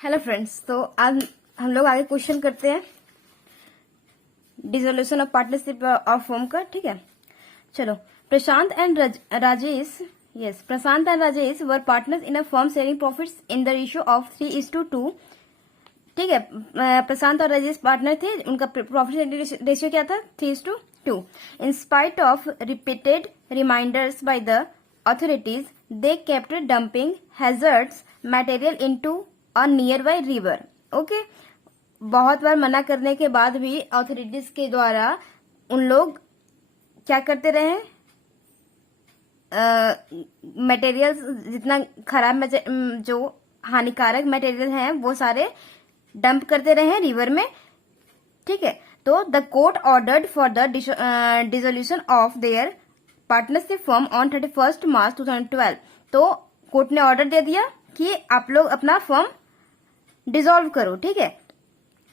Hello friends, तो आज हम लोग आगे क्वेश्चन करते हैं dissolution of partnership of firm का। ठीक है, चलो। Prashant and Rajesh were partners in a firm sharing profits in the ratio of 3:2। ठीक है, प्रशांत और राजेश पार्टनर थे, उनका प्रॉफिट रेशियो क्या था? 3:2। In spite of repeated reminders by the authorities, they kept dumping hazardous material into a nearby river. Okay, बहुत बार मना करने के बाद भी ऑथोरिटीज के द्वारा उन लोग क्या करते रहे? मटेरियल्स, जितना खराब जो हानिकारक मटेरियल है वो सारे डंप करते रहे रिवर में। ठीक है, तो the court ordered for the dissolution of their partnership firm on 31 March 2012। तो कोर्ट ने ऑर्डर दे दिया कि आप लोग अपना फर्म डिसॉल्व करो। ठीक है,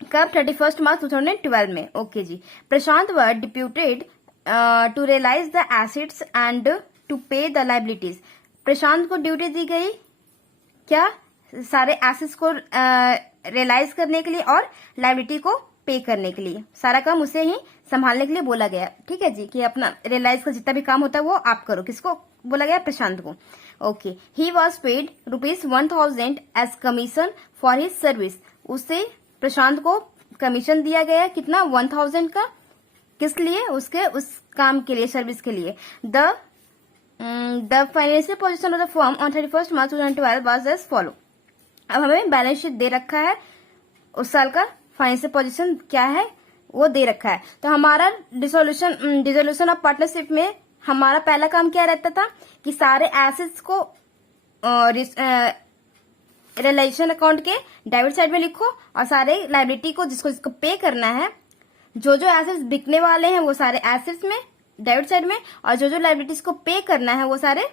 कब? 31 मार्च 2012 में। ओके जी। Prashant were deputed to realise the assets and to pay the liabilities. Prashant को ड्यूटी दी गई क्या? सारे एसेट्स को रियलाइज करने के लिए और लाइबिलिटी को पे करने के लिए। सारा काम उसे ही संभालने के लिए बोला गया। ठीक है जी, कि अपना रियलाइज का जितना भी काम होता है वो आप करो। किसको बोला गया? प्रशांत को। Okay, he was paid ₹1,000 as commission for his service. उससे प्रशांत को कमीशन दिया गया कितना? 1,000 का। किस लिए? उसके उस काम के लिए, सर्विस के लिए। The financial position of the firm on 31 March 2012 was as follow. अब हमें बैलेंस शीट दे रखा है, उस साल का फाइनेंशियल पोजीशन क्या है वो दे रखा है। तो हमारा डिसोल्यूशन ऑफ पार्टनरशिप में हमारा पहला काम क्या रहता था कि सारे एसेट्स को रिलेशन अकाउंट के डेबिट साइड में लिखो और सारे लाइबिलिटी को जिसको पे करना है, जो एसेट्स बिकने वाले हैं वो सारे एसेट्स में डेबिट साइड में, और जो लाइबिलिटीज को पे करना है वो सारे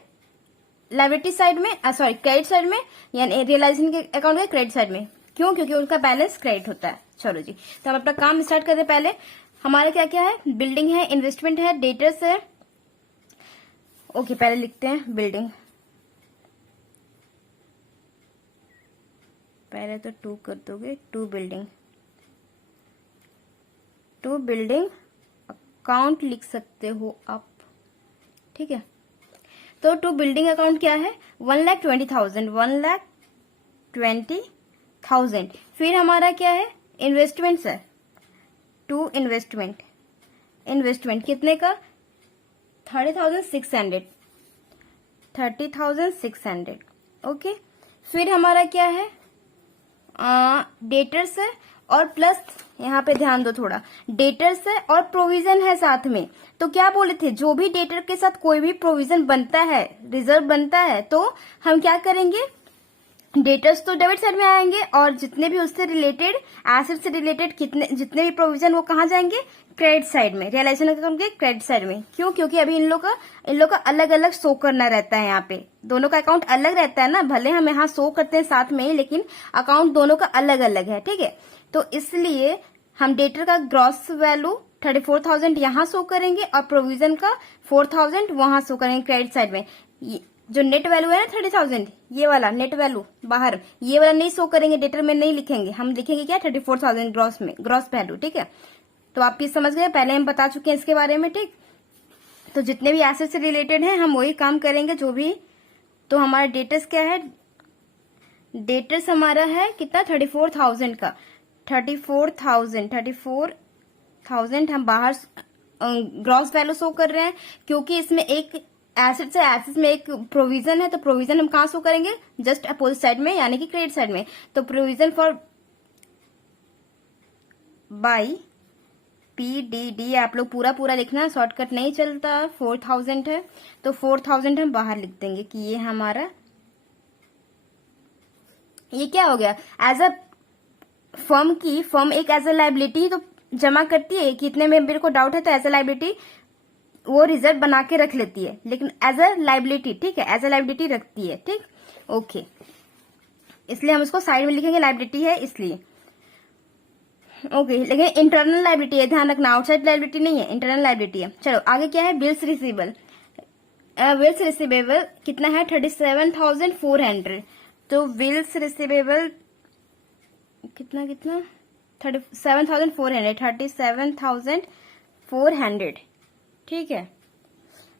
लाइबिलिटी साइड में, क्रेडिट साइड में, यानी रियलाइजेशन के अकाउंट के क्रेडिट साइड में। क्यों? क्योंकि उनका बैलेंस क्रेडिट होता है। चलो जी, तो हम अपना काम स्टार्ट करते। पहले हमारा क्या क्या है? बिल्डिंग है, इन्वेस्टमेंट है, डेटर्स है। ओके, पहले लिखते हैं बिल्डिंग। पहले तो 2 कर दोगे, 2 बिल्डिंग अकाउंट लिख सकते हो आप। ठीक है, तो 2 बिल्डिंग अकाउंट क्या है? 1,20,000। फिर हमारा क्या है? इन्वेस्टमेंट्स है, 2 इन्वेस्टमेंट कितने का? 30,600। ओके, फिर हमारा क्या है? डेटर्स है और प्लस, यहाँ पे ध्यान दो थोड़ा, डेटर्स है और प्रोविजन है साथ में। तो क्या बोले थे? जो भी डेटर के साथ कोई भी प्रोविजन बनता है, रिजर्व बनता है, तो हम क्या करेंगे? डेटर्स तो डेबिट साइड में आएंगे और जितने भी उससे रिलेटेड, एसेट से रिलेटेड जितने भी प्रोविजन वो कहाँ जाएंगे? क्रेडिट साइड में, रियलाइजेशन अकाउंट के क्रेडिट साइड में। क्यों? क्योंकि अभी इन लोग का अलग अलग शो करना रहता है। यहाँ पे दोनों का अकाउंट अलग रहता है ना, भले हम यहाँ शो करते हैं साथ में ही, लेकिन अकाउंट दोनों का अलग अलग है। ठीक है, तो इसलिए हम डेटर का ग्रॉस वैल्यू 34,000 यहाँ शो करेंगे और प्रोविजन का 4,000 वहां शो करेंगे क्रेडिट साइड में। जो नेट वैल्यू है ना 30,000, ये वाला नेट वैल्यू बाहर, ये वाला नहीं शो करेंगे, डेटर में नहीं लिखेंगे, हम लिखेंगे क्या? 34,000 ग्रॉस में, ग्रॉस वैल्यू। ठीक है, तो आप ये समझ गए, पहले हम बता चुके हैं इसके बारे में। ठीक, तो जितने भी एसेट से रिलेटेड है हम वही काम करेंगे जो भी। तो हमारा डेटर्स क्या है? डेटर्स हमारा है कितना? 34,000 का। 34,000 हम बाहर ग्रॉस वैल्यू शो कर रहे हैं, क्योंकि इसमें एक एसेट से एसेट में एक प्रोविजन है, तो प्रोविजन हम कहाँ शो करेंगे? जस्ट अपोजिट साइड में, यानी कि क्रेडिट साइड में। तो प्रोविजन फॉर बाई PDD आप लोग पूरा लिखना, शॉर्टकट नहीं चलता। 4,000 है, तो 4,000 हम बाहर लिख देंगे कि ये हमारा, ये क्या हो गया? एज अ फर्म एक एज अ लाइबिलिटी तो जमा करती है कि इतने में मेरे को डाउट है, तो एज अ लाइबिलिटी वो रिजर्व बना के रख लेती है, लेकिन एज अ लाइबिलिटी, ठीक है, एज अ लाइबिलिटी रखती है। ठीक, ओके, इसलिए हम इसको साइड में लिखेंगे, लाइबिलिटी है इसलिए। ओके, लेकिन इंटरनल लाइबिलिटी है, ध्यान रखना, आउटसाइड लाइबिलिटी नहीं है, इंटरनल लाइबिलिटी है। चलो आगे क्या है? Bills receivable. बिल्स रिसीवेबल कितना है? 37,400। तो बिल्स रिसीवेबल कितना कितना 37,400, 37,400। ठीक है,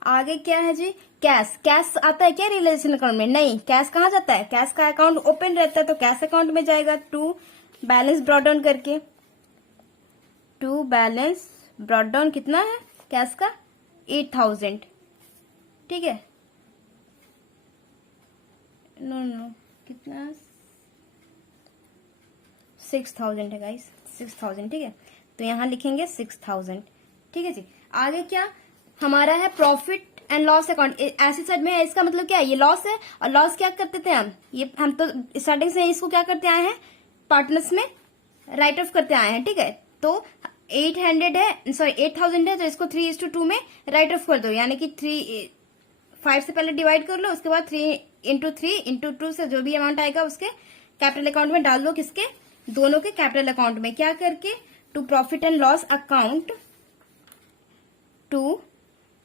आगे क्या है जी? कैश। कैश आता है क्या रियलाइजेशन अकाउंट में? नहीं। कैश कहाँ जाता है? कैश का अकाउंट ओपन रहता है तो कैश अकाउंट में जाएगा। टू बैलेंस ब्रॉट डाउन करके, टू बैलेंस ब्रॉट डाउन कितना है कैश का? 8,000। ठीक है, नो कितना? 6,000 है गाइस, 6,000। ठीक है, तो यहाँ लिखेंगे 6,000। ठीक है जी, आगे क्या हमारा है? Profit and loss account. ऐसी साइड में है, इसका मतलब क्या है? ये लॉस है, और लॉस क्या करते थे हम तो स्टार्टिंग से इसको क्या करते आए हैं? पार्टनर्स में राइट ऑफ करते आए हैं। ठीक है, तो 800 है, सॉरी 8,000 है, तो इसको 3:2 में राइट ऑफ कर दो, यानी कि 5 से पहले डिवाइड कर लो, उसके बाद 3 × 2 से जो भी अमाउंट आएगा उसके कैपिटल अकाउंट में डाल दो। किसके? दोनों के कैपिटल अकाउंट में। क्या करके? To profit and loss account, to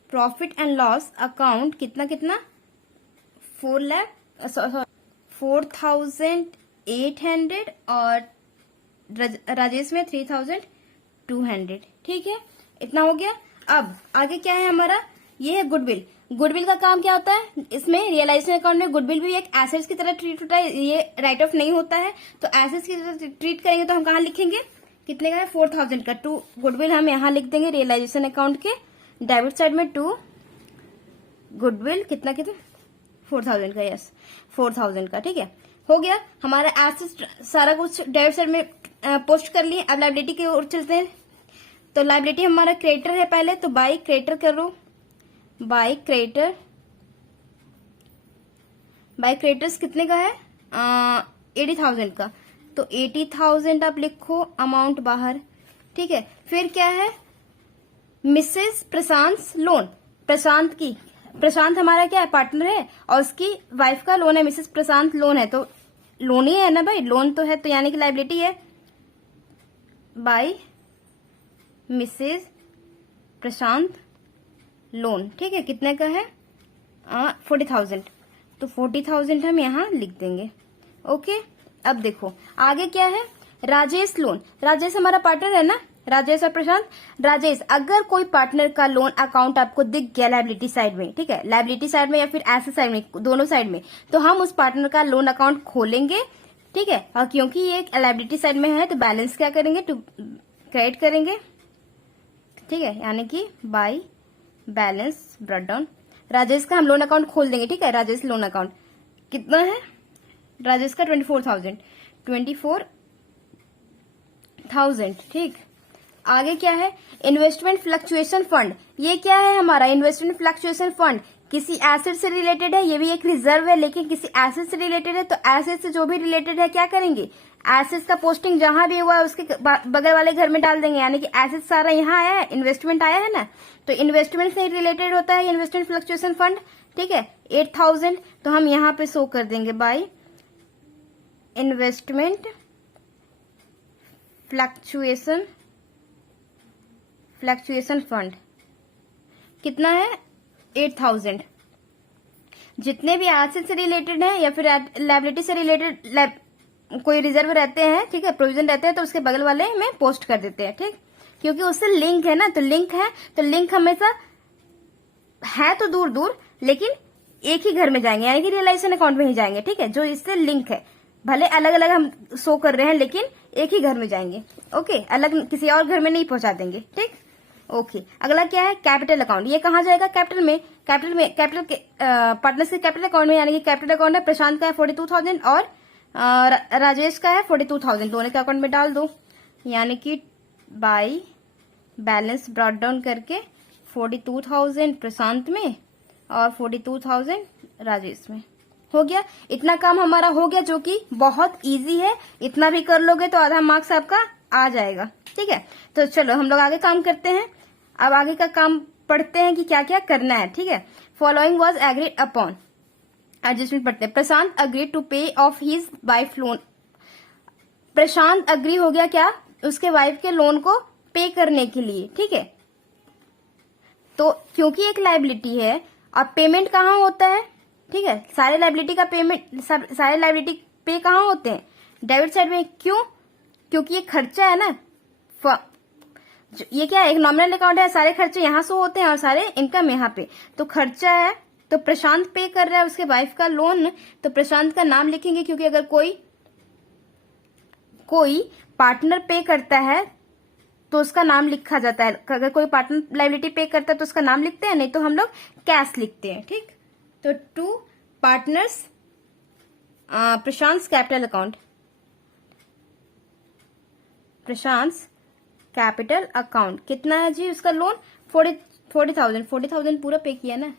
profit and loss account कितना कितना? 4,800 और राजेश में 3,200। ठीक है, इतना हो गया। अब आगे क्या है हमारा? ये है गुडविल। गुडविल का काम क्या होता है? इसमें रियलाइजेशन अकाउंट में गुडविल भी एक एसेट्स की तरह ट्रीट होता है, ये राइट ऑफ नहीं होता है। तो एसेट्स की तरह ट्रीट करेंगे तो हम कहाँ लिखेंगे? कितने का है? 4,000 का। टू गुडविल हम यहाँ लिख देंगे रियलाइजेशन अकाउंट के डेबिट साइड में। टू गुडविल कितना कितना? 4,000 का। यस, 4,000 का। ठीक है, हो गया हमारा एसेट्स सारा कुछ डेबिट साइड में पोस्ट कर लिए। अब लाइबिलिटी की ओर चलते हैं। तो लाइबिलिटी हमारा क्रेडिटर है पहले, तो बाई क्रेडिटर करो। बाई क्रेडिटर, बाई क्रेडिटर्स कितने का है? 80,000 का। तो 80,000 आप लिखो अमाउंट बाहर। ठीक है, फिर क्या है? मिसेस प्रशांत लोन। प्रशांत हमारा क्या है? पार्टनर है, और उसकी वाइफ का लोन है, मिसेस प्रशांत लोन है, तो लोन ही है ना भाई, लोन तो है, तो यानी कि लाइबिलिटी है। By Mrs Prashant loan. ठीक है, कितने का है? 40,000। तो 40,000 हम यहाँ लिख देंगे। ओके, अब देखो आगे क्या है? राजेश लोन। राजेश हमारा पार्टनर है ना, राजेश और प्रशांत। राजेश, अगर कोई पार्टनर का लोन अकाउंट आपको दिख गया लायबिलिटी साइड में, ठीक है, लायबिलिटी साइड में या फिर एसेट साइड में, दोनों साइड में, तो हम उस पार्टनर का लोन अकाउंट खोलेंगे। ठीक है, और क्योंकि ये लायबिलिटी साइड में है तो बैलेंस क्या करेंगे? टू क्रेडिट करेंगे। ठीक है, यानी कि by balance brought down. Rajesh का हम लोन अकाउंट खोल देंगे। ठीक है, राजेश लोन अकाउंट कितना है? राजेश का 24,000। 24,000। ठीक, आगे क्या है? Investment fluctuation fund. ये क्या है हमारा? इन्वेस्टमेंट फ्लक्चुएशन फंड किसी एसेट से रिलेटेड है, ये भी एक रिजर्व है, लेकिन किसी एसेट से रिलेटेड है, तो एसेट से जो भी रिलेटेड है क्या करेंगे? एसेट्स का पोस्टिंग जहां भी हुआ है उसके बगल वाले घर में डाल देंगे, यानी कि एसेट सारा यहाँ आया है, इन्वेस्टमेंट आया है ना, तो इन्वेस्टमेंट से रिलेटेड होता है इन्वेस्टमेंट फ्लक्चुएशन फंड। ठीक है, 8,000 तो हम यहाँ पे शो कर देंगे बाय इन्वेस्टमेंट फ्लक्चुएशन फंड। कितना है? 8,000। जितने भी एसेट से रिलेटेड है या फिर लायबिलिटी से रिलेटेड कोई रिजर्व रहते हैं, ठीक है, प्रोविजन रहते हैं, तो उसके बगल वाले में पोस्ट कर देते हैं। ठीक, क्योंकि उससे लिंक है ना, तो लिंक है, तो लिंक हमेशा है तो दूर दूर, लेकिन एक ही घर में जाएंगे, यानी कि रियलाइजेशन अकाउंट में ही जाएंगे। ठीक है, जो इससे लिंक है, भले अलग अलग हम शो कर रहे हैं लेकिन एक ही घर में जाएंगे। ओके, अलग किसी और घर में नहीं पहुंचा देंगे। ठीक, ओके, अगला क्या है? Capital account. ये कहाँ जाएगा? कैपिटल के पार्टनर्स के कैपिटल अकाउंट में, यानी कि कैपिटल अकाउंट है, प्रशांत का है 42,000 और राजेश का है 42,000, दोनों के अकाउंट में डाल दो, यानी कि बाय बैलेंस ब्रॉट डाउन करके 42,000 प्रशांत में और 42,000 राजेश में। हो गया, इतना काम हमारा हो गया, जो कि बहुत इजी है। इतना भी कर लोगे तो आधा मार्क्स आपका आ जाएगा। ठीक है, तो चलो हम लोग आगे काम करते हैं। अब आगे का काम पढ़ते हैं कि क्या क्या करना है। ठीक है, following was agreed upon. Adjustment पढ़ते हैं। प्रशांत अग्री टू पे of his wife loan. Prashant agree हो गया क्या? उसके वाइफ के लोन को पे करने के लिए। ठीक है, तो क्योंकि एक लायबिलिटी है और पेमेंट कहाँ होता है? ठीक है, सारे लायबिलिटी का पेमेंट, सारे लायबिलिटी पे कहाँ होते हैं? डेबिट साइड में। क्यों? क्योंकि ये खर्चा है ना, ये क्या है, एक नॉमिनल अकाउंट है, सारे खर्चे यहाँ से होते हैं और सारे इनकम यहाँ पे। तो खर्चा है तो प्रशांत पे कर रहा है उसके वाइफ का लोन, तो प्रशांत का नाम लिखेंगे, क्योंकि अगर कोई पार्टनर पे करता है तो उसका नाम लिखा जाता है। अगर कोई पार्टनर लायबिलिटी पे करता है तो उसका नाम लिखते हैं, नहीं तो हम लोग कैश लिखते हैं। ठीक, तो two partners Prashant capital account, Prashant capital account कितना है जी उसका लोन, 40,000 पूरा पे किया ना,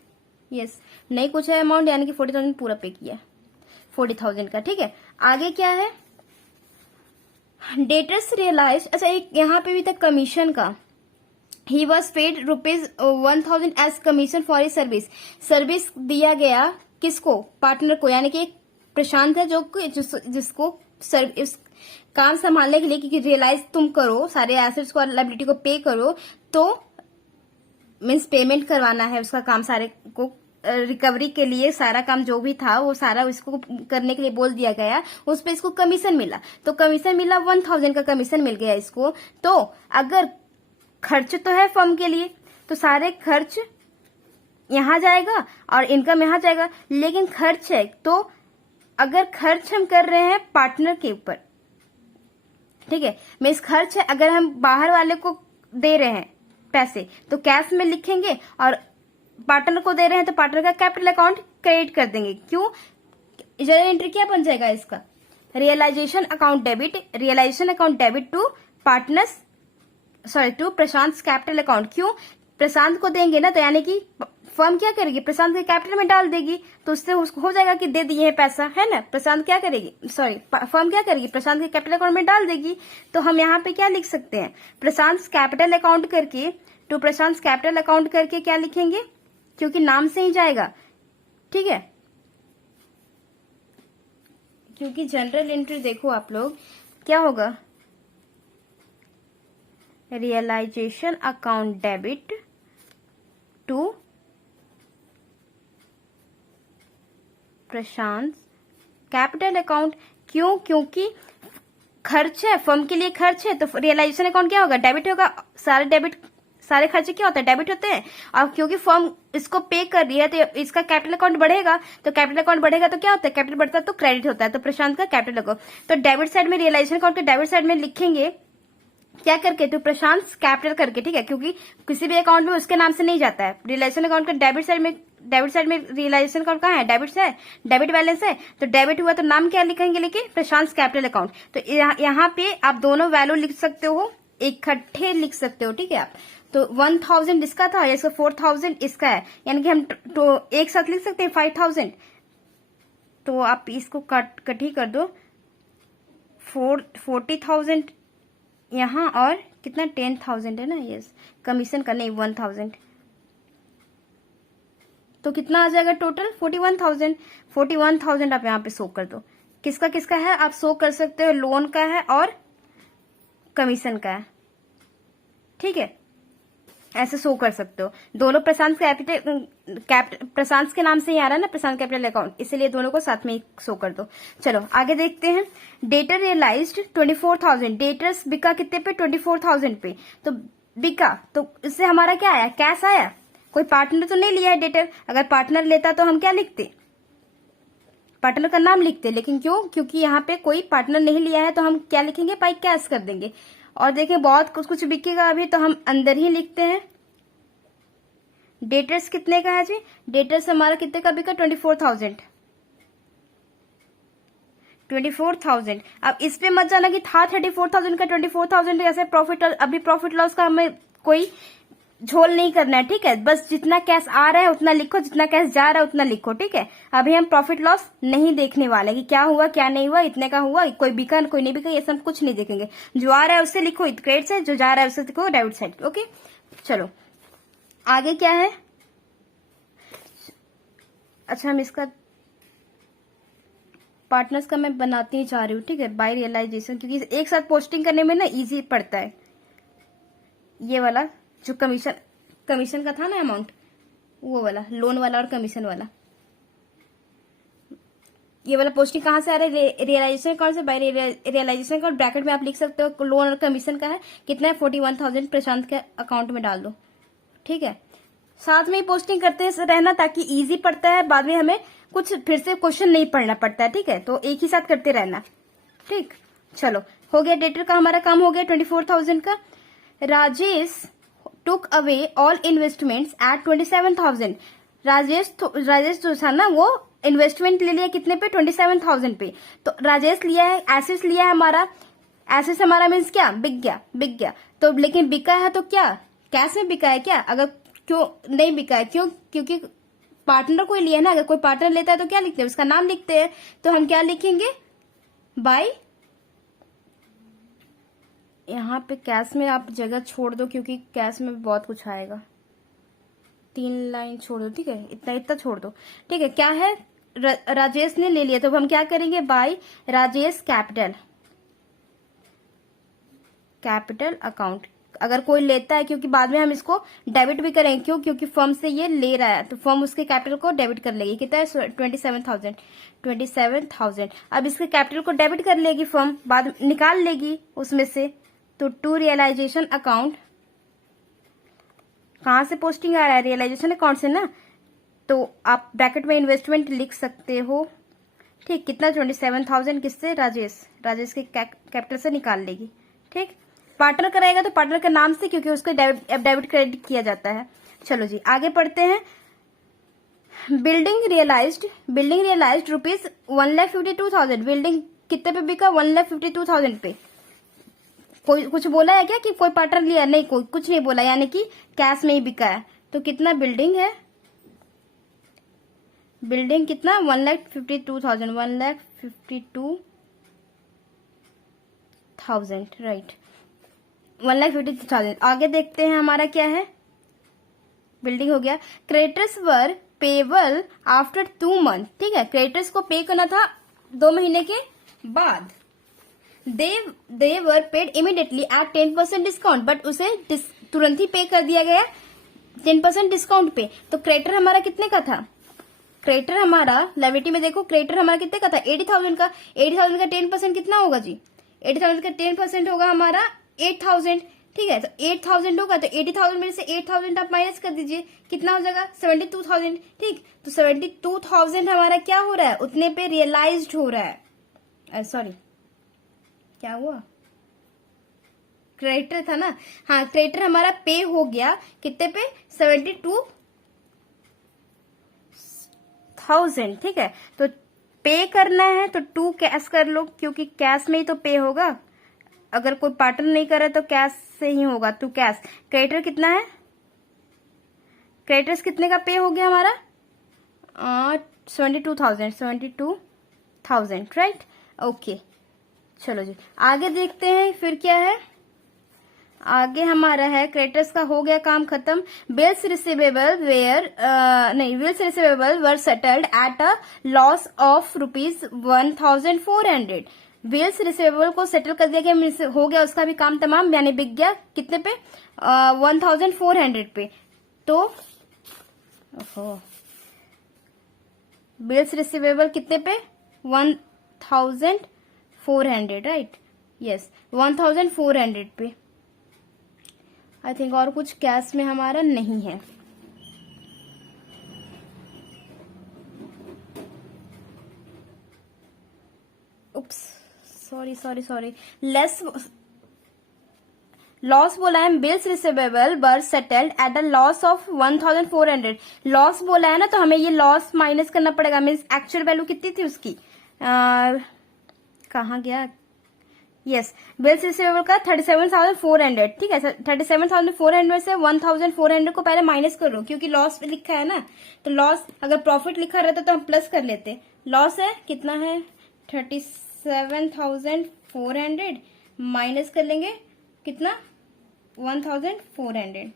यस, नहीं कुछ है अमाउंट, यानी कि 40,000 पूरा पे किया, 40,000 का। ठीक है, आगे क्या है, डेटर्स रियलाइज, अच्छा एक यहाँ पे भी था कमीशन का, he was paid ₹1,000 as commission for his service, service दिया गया किसको, पार्टनर को, यानी कि प्रशांत है जिसको इस काम संभालने के लिए, क्योंकि रियलाइज तुम करो, सारे एसेट्स को, लायबिलिटी को पे करो, तो मीन्स पेमेंट करवाना है उसका काम, सारे को रिकवरी के लिए सारा काम जो भी था वो सारा इसको करने के लिए बोल दिया गया, उस पे इसको कमीशन मिला, तो कमीशन मिला 1,000 का कमीशन मिल गया इसको। तो अगर खर्च तो है फर्म के लिए, तो सारे खर्च यहां जाएगा और इनकम यहां जाएगा, लेकिन खर्च है तो अगर खर्च हम कर रहे हैं पार्टनर के ऊपर, ठीक है, मीन्स खर्च है अगर हम बाहर वाले को दे रहे हैं पैसे तो कैश में लिखेंगे, और पार्टनर को दे रहे हैं तो पार्टनर का कैपिटल अकाउंट क्रेडिट कर देंगे। क्यों, जर्नल एंट्री क्या बन जाएगा इसका, realisation account debit to partners, sorry to Prashant capital account. क्यों, प्रशांत को देंगे ना, तो यानी कि फर्म क्या करेगी, प्रशांत के कैपिटल में डाल देगी, तो उससे उसको हो जाएगा कि दे दिए है पैसा, है ना, प्रशांत क्या करेगी, सॉरी फर्म क्या करेगी, प्रशांत के कैपिटल अकाउंट में डाल देगी। तो हम यहाँ पे क्या लिख सकते हैं, प्रशांत कैपिटल अकाउंट करके, टू प्रशांत कैपिटल अकाउंट करके क्या लिखेंगे, क्योंकि नाम से ही जाएगा। ठीक है, क्योंकि जनरल एंट्री देखो आप लोग क्या होगा, realisation account debit to Prashant capital account. क्यों, क्योंकि खर्च है, फर्म के लिए खर्च है, तो रियलाइजेशन अकाउंट क्या होगा, डेबिट होगा, सारे खर्चे क्या होता है, डेबिट होते हैं। और क्योंकि फर्म इसको पे कर रही है तो इसका कैपिटल अकाउंट बढ़ेगा, तो कैपिटल अकाउंट बढ़ेगा तो क्या होता है, कैपिटल बढ़ता है तो क्रेडिट होता है, तो प्रशांत का कैपिटल अकाउंट, तो डेबिट साइड में रियलाइजेशन अकाउंट के डेबिट साइड में लिखेंगे क्या करके, तो प्रशांत कैपिटल करके। ठीक है, क्योंकि किसी भी अकाउंट में उसके नाम से नहीं जाता है, रियलाइजेशन अकाउंट का डेबिट साइड में रियलाइजेशन अकाउंट कहाँ है, डेबिट से है, डेबिट बैलेंस है, तो डेबिट हुआ तो नाम क्या लिखेंगे, लेकिन प्रशांत कैपिटल अकाउंट। तो यहाँ पे आप दोनों वैल्यू लिख सकते हो, इकट्ठे लिख सकते हो। ठीक है, आप तो 1,000 इसका था, या 4,000 इसका है, यानी कि हम तो एक साथ लिख सकते हैं 5,000। तो आप इसको कट ही कर दो, 40,000 यहाँ और कितना 10,000 है ना, यस, कमीशन का नहीं 1,000, तो कितना आ जाएगा टोटल 41,000 आप यहाँ पे शो कर दो। किसका किसका है आप शो कर सकते हो, लोन का है और कमीशन का है। ठीक है, ऐसे शो कर सकते हो, दोनों प्रशांत प्रशांत के नाम से ही आ रहा है ना, प्रशांत कैपिटल अकाउंट, इसलिए दोनों को साथ में ही शो कर दो। चलो आगे देखते हैं, डेटर रियलाइज्ड 24,000, डेटर्स बिका कितने पे, 24,000 पे, तो बिका तो इससे हमारा क्या आया, कैश आया, कोई पार्टनर तो नहीं लिया है डेटर, अगर पार्टनर लेता तो हम क्या लिखते, पार्टनर का नाम लिखते, लेकिन क्यों, क्योंकि यहाँ पे कोई पार्टनर नहीं लिया है तो हम क्या लिखेंगे, बाई कैश कर देंगे। और देखें बहुत कुछ बिकेगा अभी, तो हम अंदर ही लिखते हैं, डेटर्स कितने का है जी, डेटर्स हमारा कितने का बिका, 24,000। अब इस पे मत जाना कि था 34,000 का 24,000 ऐसे प्रॉफिट, अभी प्रॉफिट लॉस का हमें कोई झोल नहीं करना है। ठीक है, बस जितना कैश आ रहा है उतना लिखो, जितना कैश जा रहा है उतना लिखो। ठीक है, अभी हम प्रॉफिट लॉस नहीं देखने वाले कि क्या हुआ क्या नहीं हुआ, इतने का हुआ, कोई बिका कोई नहीं बिका, ये सब कुछ नहीं देखेंगे, जो आ रहा है उससे लिखो क्रेडिट साइड, जो जा रहा है उससे लिखो डेबिट साइड। ओके, चलो आगे क्या है, अच्छा हम इसका पार्टनर्स का मैं बनाती ही जा रही हूँ। ठीक है, बाय रियलाइजेशन, क्योंकि एक साथ पोस्टिंग करने में ना इजी पड़ता है। ये वाला जो कमीशन का था ना अमाउंट, वो वाला लोन वाला और कमीशन वाला, ये वाला पोस्टिंग कहाँ से आ रहा है, रियलाइजेशन अकाउंट से। बाय रियलाइजेशन अकाउंट ब्रैकेट में आप लिख सकते हो लोन और कमीशन का है कितना है 41,000 प्रशांत के अकाउंट में डाल दो, ठीक है। साथ में ही पोस्टिंग करते रहना ताकि इजी पड़ता है, बाद में हमें कुछ फिर से क्वेश्चन नहीं पढ़ना पड़ता है, ठीक है। तो एक ही साथ करते रहना, ठीक। चलो हो गया, डेटर का हमारा काम हो गया 24,000 का। Rajesh took away all investments at 27,000। Rajesh जो था ना वो इन्वेस्टमेंट ले लिया कितने पे 27,000 पे। तो राजेश लिया है, एसेस लिया है हमारा, एसेस हमारा मीन्स क्या, बिक गया। तो लेकिन बिका है तो क्या कैश में बिका है क्या, अगर क्यों नहीं बिका है, क्यों, क्योंकि पार्टनर कोई लिया है ना। अगर कोई पार्टनर लेता है तो क्या लिखते हैं, उसका नाम लिखते हैं। तो हम क्या लिखेंगे, बाय। यहाँ पे कैश में आप जगह छोड़ दो क्योंकि कैश में बहुत कुछ आएगा, 3 लाइन छोड़ दो, ठीक है, इतना छोड़ दो, ठीक है। क्या है, राजेश ने ले लिया तो हम क्या करेंगे, बाय राजेश कैपिटल अकाउंट। अगर कोई लेता है, क्योंकि बाद में हम इसको डेबिट भी करेंगे, क्यों, क्योंकि फर्म से ये ले रहा है तो फर्म उसके कैपिटल को डेबिट कर लेगी। कितना है 27,000। अब इसके कैपिटल को डेबिट कर लेगी फर्म, बाद निकाल लेगी उसमें से। तो टू रियलाइजेशन अकाउंट, कहां से पोस्टिंग आ रहा है, रियलाइजेशन अकाउंट से ना। तो आप ब्रैकेट में इन्वेस्टमेंट लिख सकते हो, ठीक। कितना 27,000 किससे, राजेश के कैपिटल से निकाल लेगी, ठीक। पार्टनर कराएगा तो पार्टनर के नाम से, क्योंकि उसको डेबिट क्रेडिट किया जाता है। चलो जी आगे पढ़ते हैं। Building realised rupees 1,52,000। बिल्डिंग कितने पे बिका, 1,52,000 पे। कोई कुछ बोला है क्या कि कोई पार्टनर लिया, नहीं, कोई कुछ नहीं बोला, यानी कि कैश में ही बिका है। तो कितना बिल्डिंग है, बिल्डिंग कितना 1,52,000, 1,52,000, राइट, 1,52,000। आगे देखते हैं हमारा क्या है, बिल्डिंग हो गया। क्रेडिटर्स वर पेबल आफ्टर 2 मंथ, ठीक है। क्रेडिटर्स को पे करना था 2 महीने के बाद। They were paid immediately at 10% discount, but उसे तुरंत ही पे कर दिया गया 10% डिस्काउंट पे। तो क्रेडिटर हमारा कितने का था, क्रेडिटर हमारा लायबिलिटी में देखो, क्रेडिटर हमारा कितने का था 80,000 का। 80,000 का 10% कितना होगा जी, 80,000 का 10% होगा हमारा 8,000, ठीक है। तो 8,000 होगा, तो 80,000 में से 8,000 आप माइनस कर दीजिए, कितना हो जाएगा 72,000, ठीक। तो 72,000 हमारा क्या हो रहा है, उतने पे रियलाइज्ड हो रहा है। सॉरी क्या हुआ, क्रेडिटर था ना, हाँ, क्रेडिटर हमारा पे हो गया कितने पे 72,000, ठीक है। तो पे करना है तो 2 कैश कर लो, क्योंकि कैश में ही तो पे होगा। अगर कोई पार्टनर नहीं करे तो कैश से ही होगा, तो कैश। क्रेडिटर कितना है, क्रेडिटर्स कितने का पे हो गया हमारा 72,000, राइट, ओके। चलो जी आगे देखते हैं फिर क्या है। आगे हमारा है क्रेडिटर्स का हो गया काम खत्म। Bills receivable were settled at a loss of ₹1,400। Bills receivable को सेटल कर दिया गया, हो गया उसका भी काम तमाम, यानी बिक गया कितने पे 1,400 पे। तो बिल्स रिसीवेबल कितने पे 1,400, राइट, यस 1,400 पे। आई थिंक और कुछ कैश में हमारा नहीं है। उप्स, सॉरी, लेस लॉस बोला है, bills receivable were settled at a loss of 1,400। Loss बोला है ना, तो हमें ये लॉस माइनस करना पड़ेगा, मीन्स एक्चुअल वैल्यू कितनी थी उसकी, कहाँ गया, यस, बिल्स रिसीवेबल का 37,400, ठीक है। 37,400 में से 1,400 को पहले माइनस करो, क्योंकि लॉस लिखा है ना, तो लॉस, अगर प्रॉफिट लिखा रहता तो हम प्लस कर लेते। लॉस है कितना है 37,400 माइनस कर लेंगे कितना 1,400,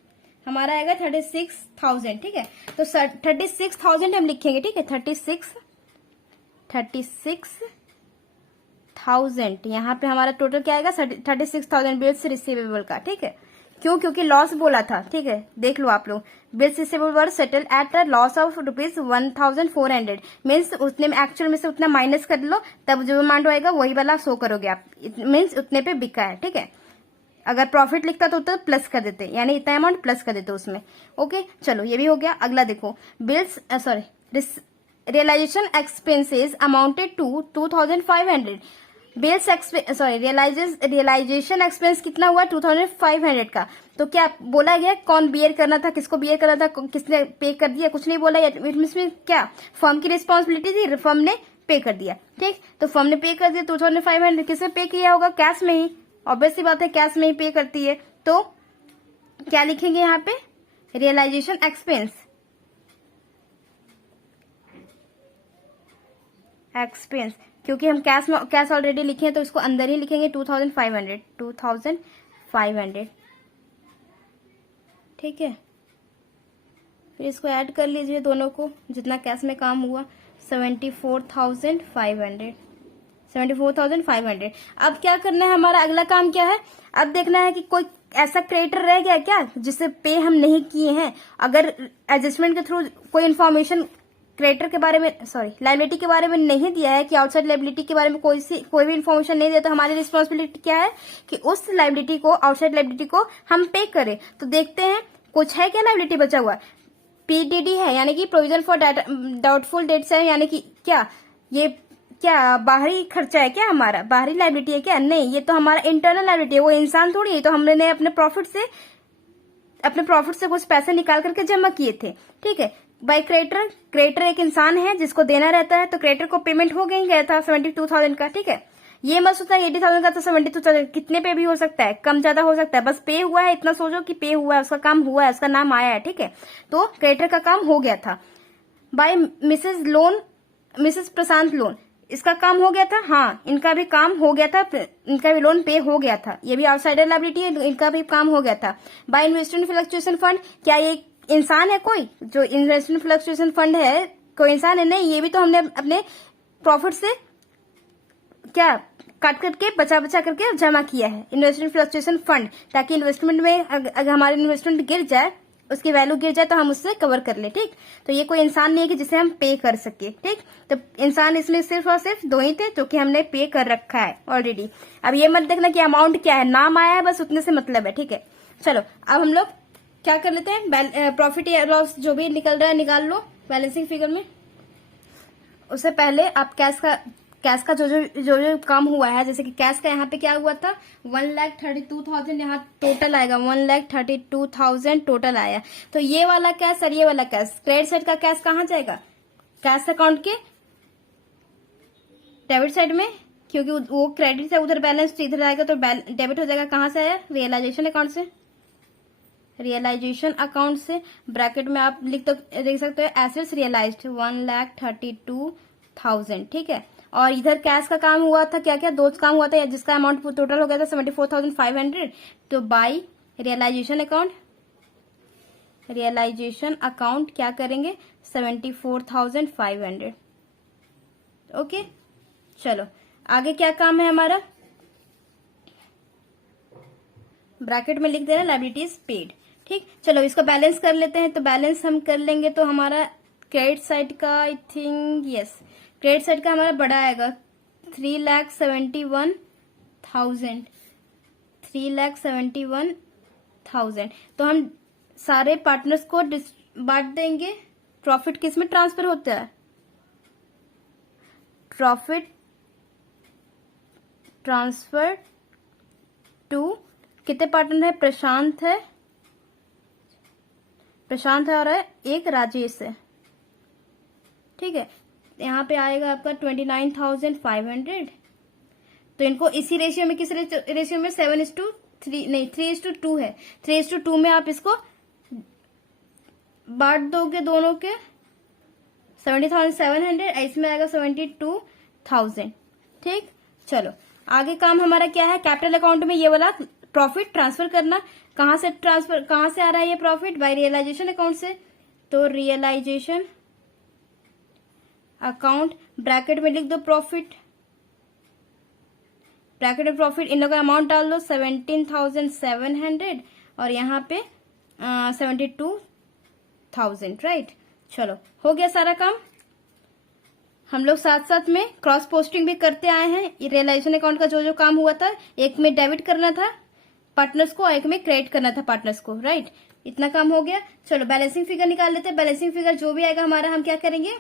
हमारा आएगा 36,000, ठीक है। तो 36,000 हम लिखेंगे, ठीक है, 36,000 यहाँ पे हमारा टोटल क्या आएगा 36,000 बिल्स रिसीवेबल का, ठीक है। क्यों? क्योंकि लॉस बोला था, ठीक है, देख लो आप लोग। Bills receivable were settle at a loss of ₹1400, means उतने में एक्चुअल में से उतना माइनस कर लो, तब जो अमाउंट आएगा वही वाला शो करोगे आप, मीन्स उतने पे बिका है, ठीक है। अगर प्रॉफिट लिखता तो प्लस कर देते, यानी इतना अमाउंट प्लस कर देते उसमें। ओके, चलो ये भी हो गया। अगला देखो, bills realisation expenses amounted to 2500। Bills realisation expense कितना हुआ? 2500 का। तो क्या बोला गया कौन बियर करना था, किसको बियर करना था, किसने पे कर दिया? कुछ नहीं बोला। इसमें क्या फर्म की रिस्पॉन्सिबिलिटी थी, फर्म ने पे कर दिया, ठीक। तो फर्म ने पे कर दिया 2500। किसने पे किया होगा? कैश में ही, ऑब्वियस सी बात है, कैश में ही पे करती है। तो क्या लिखेंगे यहाँ पे? रियलाइजेशन एक्सपेंस, क्योंकि हम कैश ऑलरेडी लिखे हैं तो इसको अंदर ही लिखेंगे 2500, ठीक है। फिर इसको ऐड कर लीजिए दोनों को, जितना कैश में काम हुआ 74,500। अब क्या करना है? हमारा अगला काम क्या है? अब देखना है कि कोई ऐसा क्रेडिटर रह गया क्या जिससे पे हम नहीं किए हैं। अगर एडजस्टमेंट के थ्रू कोई इन्फॉर्मेशन क्रेडिटर के बारे में, लायबिलिटी के बारे में नहीं दिया है, कि आउटसाइड लायबिलिटी के बारे में कोई भी इन्फॉर्मेशन नहीं दिया, तो हमारी रिस्पॉन्सिबिलिटी क्या है कि उस लायबिलिटी को, आउटसाइड लायबिलिटी को हम पे करें। तो देखते हैं कुछ है क्या लायबिलिटी बचा हुआ। पीडीडी है, यानी कि प्रोविजन फॉर डाउटफुल डेट्स है, यानी कि क्या ये क्या बाहरी खर्चा है क्या? हमारा बाहरी लायबिलिटी है क्या? नहीं, ये तो हमारा इंटरनल लायबिलिटी है। वो इंसान थोड़ी है, तो हमने अपने प्रॉफिट से कुछ पैसे निकाल करके जमा किए थे, ठीक है। बाय क्रेडिटर एक इंसान है जिसको देना रहता है, तो क्रेडिटर को पेमेंट हो गया था 72,000 का, ठीक है। ये मत सोचना 80,000 का, तो 72,000 कितने पे भी हो सकता है, कम ज्यादा हो सकता है, बस पे हुआ है इतना सोचो कि पे हुआ है, उसका काम हुआ है, उसका नाम आया है, ठीक है। तो क्रेडिटर का काम हो गया था। बाय मिसेस प्रशांत लोन, इसका काम हो गया था, हाँ, इनका भी काम हो गया था, इनका भी लोन पे हो गया था, ये भी आउटसाइडर लायबिलिटी है, इनका भी काम हो गया था। बाय इन्वेस्टमेंट फ्लक्चुएशन फंड, क्या ये इंसान है कोई? जो इन्वेस्टमेंट फ्लक्चुएशन फंड है कोई इंसान है? नहीं, ये भी तो हमने अपने प्रॉफिट से क्या काट करके बचा करके जमा किया है, इन्वेस्टमेंट फ्लक्चुएशन फंड, ताकि इन्वेस्टमेंट में अगर हमारी इन्वेस्टमेंट गिर जाए, उसकी वैल्यू गिर जाए, तो हम उससे कवर कर ले, ठीक। तो ये कोई इंसान नहीं है कि जिसे हम पे कर सके, ठीक। तो इंसान इसमें सिर्फ और सिर्फ दो ही थे जो कि हमने पे कर रखा है ऑलरेडी। अब ये मत देखना कि अमाउंट क्या है, नाम आया है, बस उतने से मतलब है, ठीक है। चलो अब हम लोग क्या कर लेते हैं, प्रॉफिट या लॉस जो भी निकल रहा है निकाल लो बैलेंसिंग फिगर में। उससे पहले आप कैश का जो काम हुआ है, जैसे कि कैश का यहाँ पे क्या हुआ था 1,32,000, यहाँ टोटल आएगा 1,32,000 टोटल आया। तो ये वाला कैश और ये वाला कैश, क्रेडिट साइड का कैश कहाँ जाएगा? कैश अकाउंट के डेबिट साइड में, क्योंकि वो क्रेडिट से उधर बैलेंस इधर आएगा, तो डेबिट हो जाएगा। कहाँ से आया? रियलाइजेशन अकाउंट से, रियलाइजेशन अकाउंट से। ब्रैकेट में आप देख सकते हो एसेट्स रियलाइज्ड 1,32,000, ठीक है। और इधर कैश का काम हुआ था, क्या क्या दो काम हुआ था, जिसका अमाउंट टोटल हो गया था 74,500। तो बाय रियलाइजेशन अकाउंट क्या करेंगे 74,500। ओके, चलो आगे क्या काम है हमारा, ब्रैकेट में लिख देना लायबिलिटीज पेड, ठीक। चलो इसको बैलेंस कर लेते हैं। तो बैलेंस हम कर लेंगे, तो हमारा क्रेडिट साइड का I think yes, credit side का हमारा बड़ा आएगा 3,71,000। तो हम सारे पार्टनर्स को बांट देंगे। प्रॉफिट किस में ट्रांसफर होता है? प्रॉफिट ट्रांसफर टू कितने पार्टनर है? प्रशांत है और एक राजेश है, ठीक है। यहाँ पे आएगा आपका 29,500। तो इनको इसी रेशियो में, किस रेशियो में 7:3 नहीं 3:2 है, 3:2 में आप इसको बांट दोगे दोनों के 70,700, इसमें आएगा 72,000, ठीक। चलो आगे काम हमारा क्या है, कैपिटल अकाउंट में ये वाला प्रॉफिट ट्रांसफर करना। कहां से आ रहा है ये प्रॉफिट? बाय रियलाइजेशन अकाउंट से। तो रियलाइजेशन अकाउंट ब्रैकेट में लिख दो प्रॉफिट, ब्रैकेट में प्रॉफिट, इन लोगों का अमाउंट डाल दो 17,700 और यहाँ पे 72,000, राइट। चलो हो गया सारा काम। हम लोग साथ साथ में क्रॉस पोस्टिंग भी करते आए हैं। रियलाइजेशन अकाउंट का जो जो काम हुआ था, एक में डेबिट करना था पार्टनर्स को और एक में क्रेडिट करना था पार्टनर्स को, राइट। इतना काम हो गया। चलो बैलेंसिंग फिगर निकाल लेते हैं। बैलेंसिंग फिगर जो भी आएगा हमारा, हम क्या करेंगे,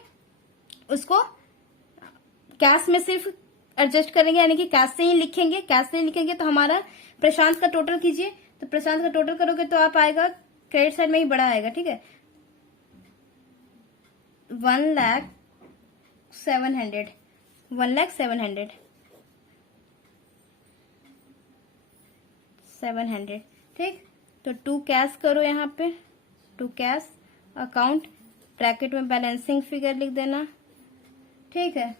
उसको कैश में सिर्फ एडजस्ट करेंगे, यानी कि कैश से ही लिखेंगे। कैश से ही लिखेंगे तो हमारा प्रशांत का टोटल कीजिए, तो प्रशांत का टोटल करोगे तो आप आएगा क्रेडिट साइड में ही बड़ा आएगा, ठीक है। 1,07,000 ठीक। तो टू कैश करो यहाँ पे, टू कैश अकाउंट, ब्रैकेट में बैलेंसिंग फिगर लिख देना, ठीक है।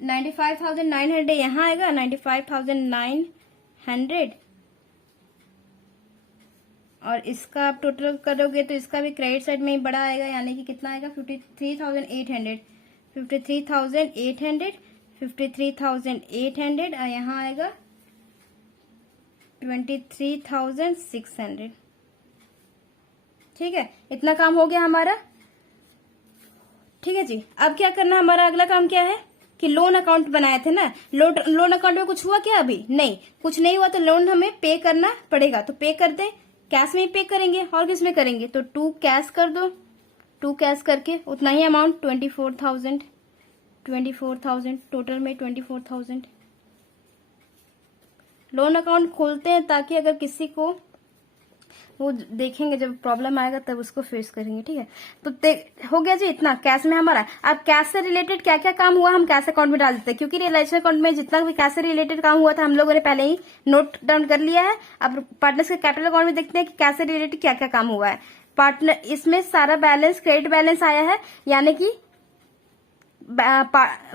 95,900 यहाँ आएगा, 95,900, और इसका आप टोटल करोगे तो इसका भी क्रेडिट साइड में ही बड़ा आएगा, यानी कि कितना आएगा 53,800, 53,800, 53,800, और यहाँ आएगा 23,600, ठीक है। इतना काम हो गया हमारा, ठीक है जी। अब क्या करना, हमारा अगला काम क्या है कि लोन अकाउंट बनाए थे ना, लोन अकाउंट में कुछ हुआ क्या? अभी नहीं, कुछ नहीं हुआ, तो लोन हमें पे करना पड़ेगा, तो पे कर दे। कैश में ही पे करेंगे और किस में करेंगे, तो टू कैश कर दो। टू कैश करके उतना ही अमाउंट 24,000 टोटल में 24,000। लोन अकाउंट खोलते हैं ताकि अगर किसी को वो देखेंगे, जब प्रॉब्लम आएगा तब उसको फेस करेंगे, ठीक है। तो हो गया जी इतना कैश में हमारा। अब कैश से रिलेटेड क्या क्या काम हुआ हम कैश अकाउंट में डाल देते हैं, क्योंकि रियलाइजेशन अकाउंट में जितना भी कैश से रिलेटेड काम हुआ था हम लोगों ने पहले ही नोट डाउन कर लिया है। अब पार्टनर्स के कैपिटल अकाउंट में देखते हैं कि कैश से रिलेटेड क्या क्या काम हुआ है। पार्टनर इसमें सारा बैलेंस क्रेडिट बैलेंस आया है, यानी कि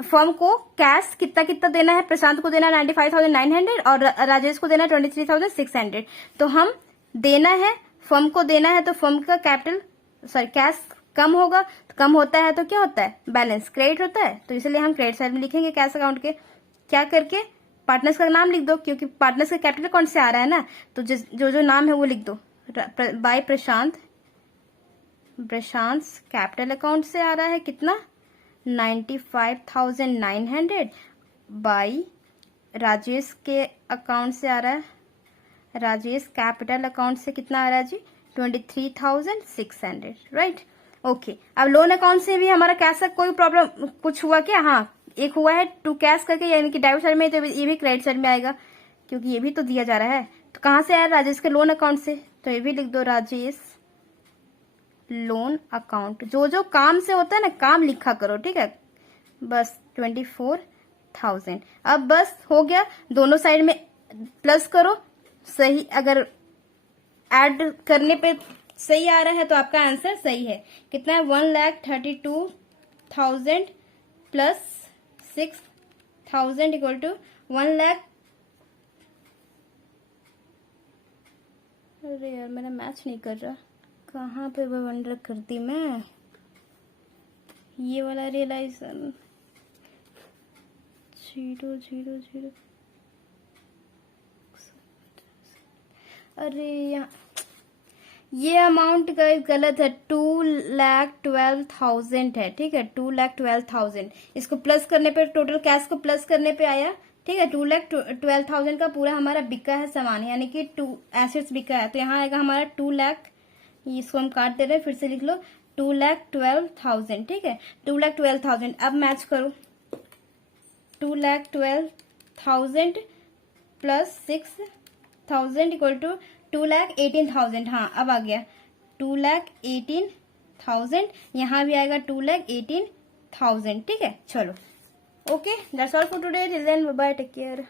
फर्म को कैश कितना कितना देना है। प्रशांत को देना 95,900 और राजेश को देना 23,600। तो हम देना है, फर्म को देना है, तो फर्म का कैश कम होगा, तो कम होता है तो क्या होता है, बैलेंस क्रेडिट होता है। तो इसलिए हम क्रेडिट साइड में लिखेंगे कैश अकाउंट के, क्या करके पार्टनर्स का नाम लिख दो, क्योंकि पार्टनर्स का कैपिटल अकाउंट से आ रहा है ना, तो जो जो नाम है वो लिख दो। बाय प्रशांत कैपिटल अकाउंट से आ रहा है कितना 95,900, बाय राजेश के अकाउंट से आ रहा है, राजेश कैपिटल अकाउंट से कितना आ रहा है जी 23,600, राइट। ओके, अब लोन अकाउंट से भी हमारा कैश का कोई प्रॉब्लम कुछ हुआ क्या? हाँ, एक हुआ है टू कैश करके, यानी कि डेबिट साइड में, तो ये भी क्रेडिट साइड में आएगा, क्योंकि ये भी तो दिया जा रहा है। तो कहाँ से आया, राजेश के लोन अकाउंट से, तो ये भी लिख दो राजेश लोन अकाउंट। जो जो काम से होता है ना, काम लिखा करो, ठीक है। बस 24,000। अब बस हो गया, दोनों साइड में प्लस करो। सही, अगर ऐड करने पे सही आ रहा है तो आपका आंसर सही है। कितना है 1,32,000 प्लस 6,000 इक्वल टू 1 लाख। अरे यार मेरा मैच नहीं कर रहा, कहाँ पे वंडर करती मैं, ये वाला रियलाइजेशन 0,0,0। अरे यहाँ ये अमाउंट गलत है, 2,12,000 है, ठीक है। 2,12,000 इसको प्लस करने पे, टोटल कैश को प्लस करने पे आया, ठीक है। 2,12,000 का पूरा हमारा बिका है सामान, यानी कि 2 एसेट्स बिका है, तो यहाँ आएगा हमारा 2 लाख। इसको हम काट दे रहे हैं, फिर से लिख लो 2,12,000, ठीक है। 2,12,000। अब मैच करो, 2,12,000 प्लस 6,000 इक्वल टू 2,18,000। हाँ, अब आ गया 2,18,000, यहाँ भी आएगा 2,18,000, ठीक है। चलो okay, that's all for today, till then bye, take care.